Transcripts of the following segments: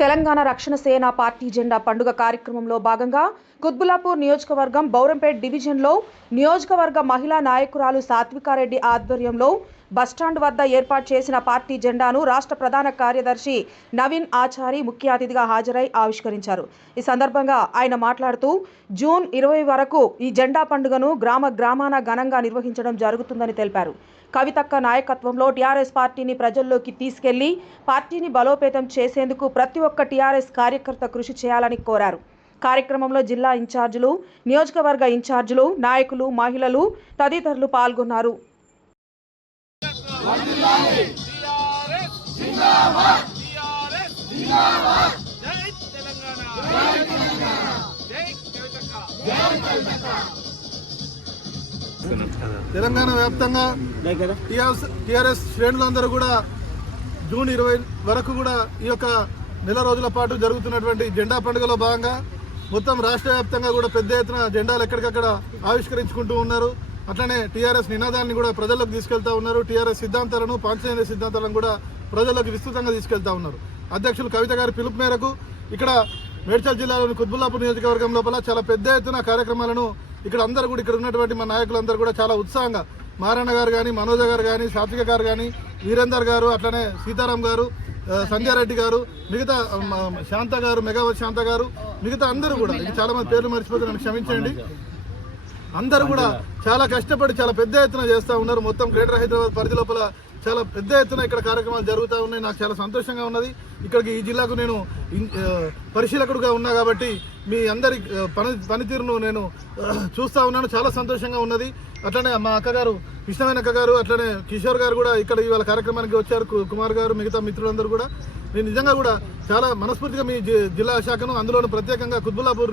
తెలంగాణ రక్షణ సేన పార్టీ జెండా పండుగ కార్యక్రమంలో భాగంగా కుత్బుల్లాపూర్ నియోజకవర్గం బౌరంపేట్ డివిజన్లో నియోజకవర్గ మహిళా నాయకురాలు సాత్వికారెడ్డి ఆధ్వర్యంలో బస్టాండ్ వద్ద ఏర్పాటు చేసిన పార్టీ జెండాను రాష్ట్ర ప్రధాన కార్యదర్శి నవీన్ ఆచారి ముఖ్య అతిథిగా హాజరై ఆవిష్కరించారు. ఈ సందర్భంగా ఆయన మాట్లాడుతూ జూన్ 20 వరకు ఈ జెండా పండుగను గ్రామాన ఘనంగా నిర్వహించడం జరుగుతుందని తెలిపారు. కవితక్క నాయకత్వంలో టీఆర్ఎస్ పార్టీని ప్రజల్లోకి తీసుకెళ్లి పార్టీని బలోపేతం చేసేందుకు ప్రతి ఒక్క టీఆర్ఎస్ కార్యకర్త కృషి చేయాలని కోరారు. కార్యక్రమంలో జిల్లా ఇన్ఛార్జీలు, నియోజకవర్గ ఇన్ఛార్జీలు, నాయకులు, మహిళలు తదితరులు పాల్గొన్నారు. తెలంగాణ వ్యాప్తంగా టీఆర్ఎస్ శ్రేణులందరూ కూడా జూన్ 20 వరకు కూడా ఈ యొక్క నెల రోజుల పాటు జరుగుతున్నటువంటి జెండా పండుగలో భాగంగా మొత్తం రాష్ట్ర వ్యాప్తంగా కూడా పెద్ద ఎత్తున జెండాలు ఎక్కడికక్కడ ఆవిష్కరించుకుంటూ ఉన్నారు. అట్లనే టీఆర్ఎస్ నినాదాన్ని కూడా ప్రజల్లోకి తీసుకెళ్తా ఉన్నారు. టీఆర్ఎస్ సిద్ధాంతాలను, పాంచజన్య సిద్ధాంతాలను కూడా ప్రజల్లోకి విస్తృతంగా తీసుకెళ్తా ఉన్నారు. అధ్యక్షులు కవిత గారి పిలుపు మేరకు ఇక్కడ మేడ్చల్ జిల్లాలోని కుత్బుల్లాపూర్ నియోజకవర్గం లోపల చాలా పెద్ద ఎత్తున కార్యక్రమాలను ఇక్కడ అందరూ కూడా ఇక్కడ ఉన్నటువంటి మా నాయకులందరూ కూడా చాలా ఉత్సాహంగా మారన్న గారు కానీ, మనోజ గారు కానీ, సాత్విక గారు కానీ, వీరేందర్ గారు, అట్లనే సీతారాం గారు, సంధ్యారెడ్డి గారు, మిగతా శాంత గారు, మెగావతి శాంత గారు, మిగతా అందరూ కూడా ఇది చాలా మంది పేర్లు మర్చిపోతే నన్ను క్షమించండి. అందరూ కూడా చాలా కష్టపడి చాలా పెద్ద ఎత్తున చేస్తూ ఉన్నారు. మొత్తం గ్రేటర్ హైదరాబాద్ పరిధి లోపల చాలా పెద్ద ఎత్తున ఇక్కడ కార్యక్రమాలు జరుగుతూ ఉన్నాయి. నాకు చాలా సంతోషంగా ఉన్నది. ఇక్కడికి ఈ జిల్లాకు నేను పరిశీలకుడుగా ఉన్నా కాబట్టి మీ అందరి పనితీరును నేను చూస్తూ ఉన్నాను. చాలా సంతోషంగా ఉన్నది. అట్లనే మా అక్కగారు, ఇష్టమైన అక్కగారు, అట్లనే కిషోర్ గారు కూడా ఇక్కడ ఇవాళ కార్యక్రమానికి వచ్చారు. కుమార్ గారు, మిగతా మిత్రులందరూ కూడా నేను నిజంగా కూడా చాలా మనస్ఫూర్తిగా మీ జిల్లా శాఖను, అందులోనూ ప్రత్యేకంగా కుత్బుల్లాపూర్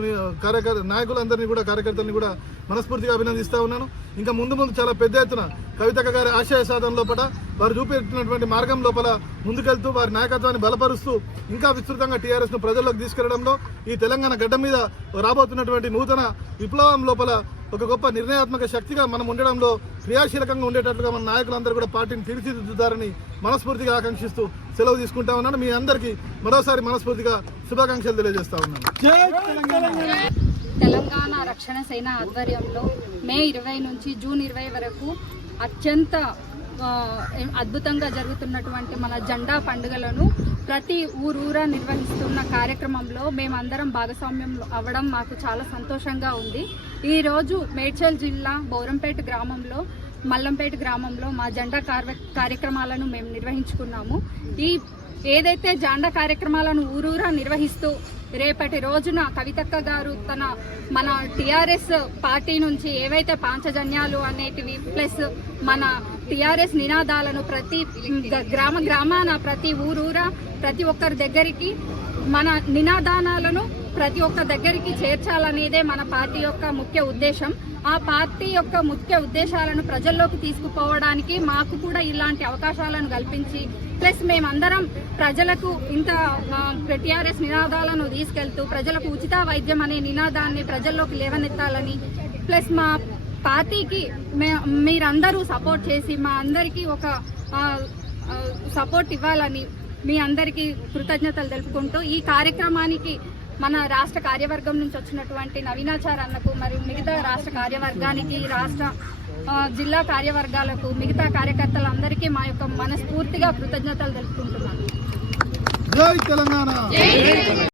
నాయకులందరినీ కూడా, కార్యకర్తలని కూడా మనస్ఫూర్తిగా అభినందిస్తూ ఉన్నాను. ఇంకా ముందు చాలా పెద్ద ఎత్తున కవితక్క గారి ఆశయ సాధన లోపల వారు చూపెట్టినటువంటి మార్గం లోపల ముందుకెళ్తూ వారి నాయకత్వాన్ని బలపరుస్తూ ఇంకా విస్తృతంగా టీఆర్ఎస్ను ప్రజల్లోకి తీసుకెళ్లడంలో, ఈ తెలంగాణ గడ్డ మీద రాబోతున్నటువంటి నూతన విప్లవం లోపల ఒక గొప్ప నిర్ణయాత్మక శక్తిగా మనం ఉండడంలో క్రియాశీలకంగా ఉండేటట్లుగా మన నాయకులందరూ కూడా పార్టీని తీర్చిదిద్దుతారని మనస్ఫూర్తిగా ఆకాంక్షిస్తూ సెలవు తీసుకుంటా ఉన్నాను. మీ అందరికీ మరోసారి మనస్ఫూర్తిగా శుభాకాంక్షలు తెలియజేస్తా ఉన్నాను. తెలంగాణ రక్షణ సేన ఆధ్వర్యంలో మే 20 నుంచి జూన్ 20 వరకు అత్యంత అద్భుతంగా జరుగుతున్నటువంటి మన జెండా పండుగలను ప్రతి ఊరూరా నిర్వహిస్తున్న కార్యక్రమంలో మేమందరం భాగస్వామ్యం అవ్వడం మాకు చాలా సంతోషంగా ఉంది. ఈరోజు మేడ్చల్ జిల్లా బౌరంపేట గ్రామంలో, మల్లంపేట గ్రామంలో మా జెండా కార్యక్రమాలను మేము నిర్వహించుకున్నాము. ఏదైతే జెండా కార్యక్రమాలను ఊరూరా నిర్వహిస్తూ రేపటి రోజున కవితక్క గారు మన టీఆర్ఎస్ పార్టీ నుంచి ఏవైతే పాంచజన్యాలు అనేటివి ప్లస్ మన టీఆర్ఎస్ నినాదాలను ప్రతి గ్రామాన, ప్రతి ఊరూరా, ప్రతి ఒక్కరి దగ్గరికి మన నినాదానాలను ప్రతి ఒక్క దగ్గరికి చేర్చాలనేదే మన పార్టీ యొక్క ముఖ్య ఉద్దేశం. ఆ పార్టీ యొక్క ముఖ్య ఉద్దేశాలను ప్రజల్లోకి తీసుకుపోవడానికి మాకు కూడా ఇలాంటి అవకాశాలను కల్పించి, ప్లస్ మేమందరం ప్రజలకు ఇంత టీఆర్ఎస్ నినాదాలను తీసుకెళ్తూ ప్రజలకు ఉచిత వైద్యం అనే నినాదాన్ని ప్రజల్లోకి లేవనెత్తాలని, ప్లస్ మా పార్టీకి మీరందరూ సపోర్ట్ చేసి మా అందరికీ ఒక సపోర్ట్ ఇవ్వాలని మీ అందరికీ కృతజ్ఞతలు తెలుపుకుంటూ ఈ కార్యక్రమానికి మన రాష్ట్ర కార్యవర్గం నుంచి వచ్చినటువంటి నవీనాచార్ అన్నకు మరియు మిగతా రాష్ట్ర కార్యవర్గానికి, రాష్ట్ర జిల్లా కార్యవర్గాలకు, మిగతా కార్యకర్తలందరికీ మా యొక్క మనస్ఫూర్తిగా కృతజ్ఞతలు తెలుపుకుంటున్నాను. జై తెలంగాణ.